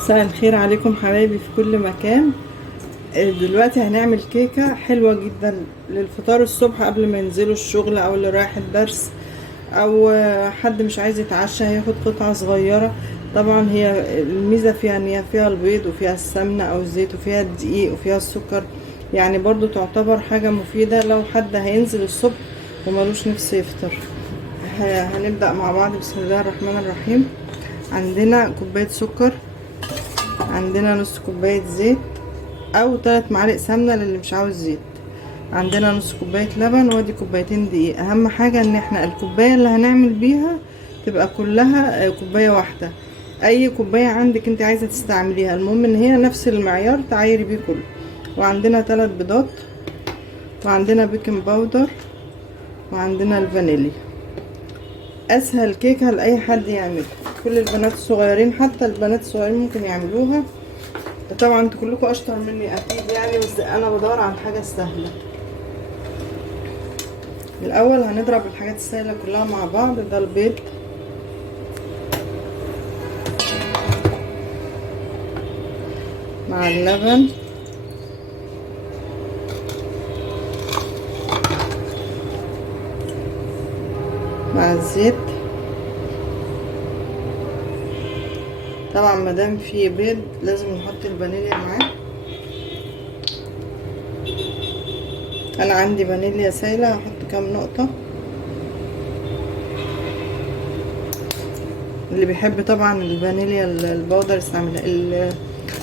مساء الخير عليكم حبايبي في كل مكان. دلوقتي هنعمل كيكة حلوة جدا للفطار الصبح قبل ما ينزلوا الشغل او اللي رايح الدرس، او حد مش عايز يتعشى هياخد قطعة صغيرة. طبعا هي الميزة فيها ان هي فيها البيض وفيها السمنة او الزيت وفيها الدقيق وفيها السكر، يعني برضو تعتبر حاجة مفيدة لو حد هينزل الصبح ومالوش نفس يفطر. هنبدأ مع بعض. بسم الله الرحمن الرحيم. عندنا كوباية سكر، عندنا نص كوباية زيت او 3 معالق سمنة للي مش عاوز زيت، عندنا نص كوباية لبن، وادي كوبايتين دقيق. اهم حاجة ان احنا الكوباية اللي هنعمل بيها تبقى كلها كوباية واحدة. اي كوباية عندك انت عايزة تستعمليها، المهم ان هي نفس المعيار تعايري بيه كله. وعندنا 3 بيضات، وعندنا بيكنج باودر، وعندنا الفانيليا. اسهل كيكة لاي حد يعملها، كل البنات الصغيرين حتى البنات الصغيرين ممكن يعملوها. طبعا انتوا كلكم اشطر مني اكيد يعني، بس انا بدور على الحاجه السهله. الاول هنضرب الحاجات السهله كلها مع بعض. ده البيض، مع اللبن، مع الزيت. طبعا مادام في بيض لازم نحط الفانيليا معاه. انا عندي فانيليا سايله، هحط كام نقطه. اللي بيحب طبعا الفانيليا البودر يستعملها.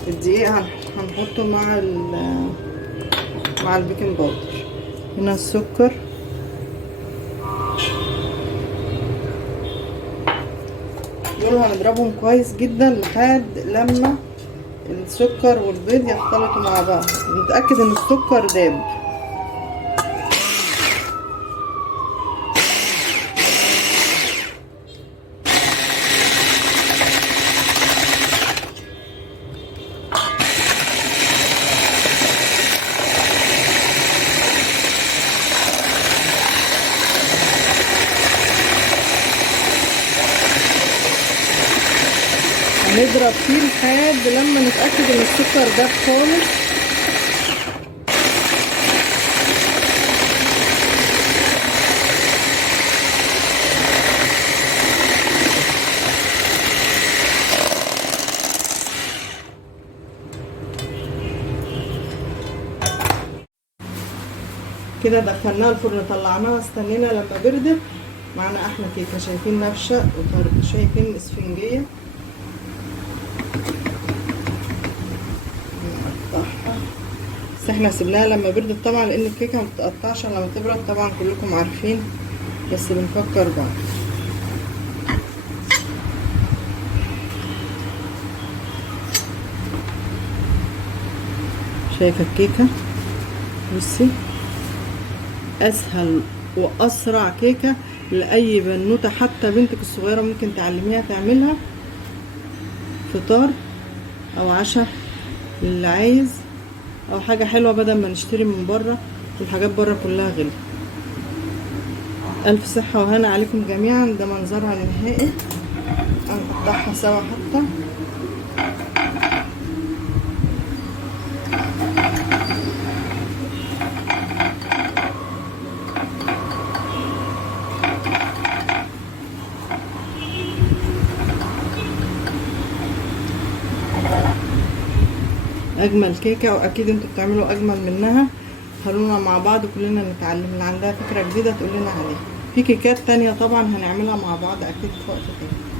الدقيق هنحطه مع البيكنج باودر. هنا السكر، دول هنضربهم كويس جدا لحد لما السكر والبيض يختلطوا مع بعض. نتأكد ان السكر داب. هنضرب فيه لحد لما نتأكد ان السكر داب خالص. كده دخلناها الفرن، طلعناها، استنينا لما بردت. معانا احلى كيكه. شايفين نفشه شايفين اسفنجيه. بس احنا سيبناها لما بردت طبعا، لان الكيكه ما بتقطعش لما تبرد، طبعا كلكم عارفين، بس بنفكر بعض. شايفه الكيكه؟ بصي، اسهل واسرع كيكه لاي بنوته، حتى بنتك الصغيره ممكن تعلميها تعملها فطار او عشاء للي عايز، او حاجه حلوه بدل ما نشتري من بره، والحاجات بره كلها غلي. الف صحه وهنا عليكم جميعا. ده منظرها النهائي، هنقطعها سوا حتى. اجمل كيكه، واكيد انتوا بتعملوا اجمل منها. خلونا مع بعض كلنا نتعلم. اللي عندها فكره جديده تقول لنا عليها. في كيكات تانية طبعا هنعملها مع بعض اكيد في وقت تاني.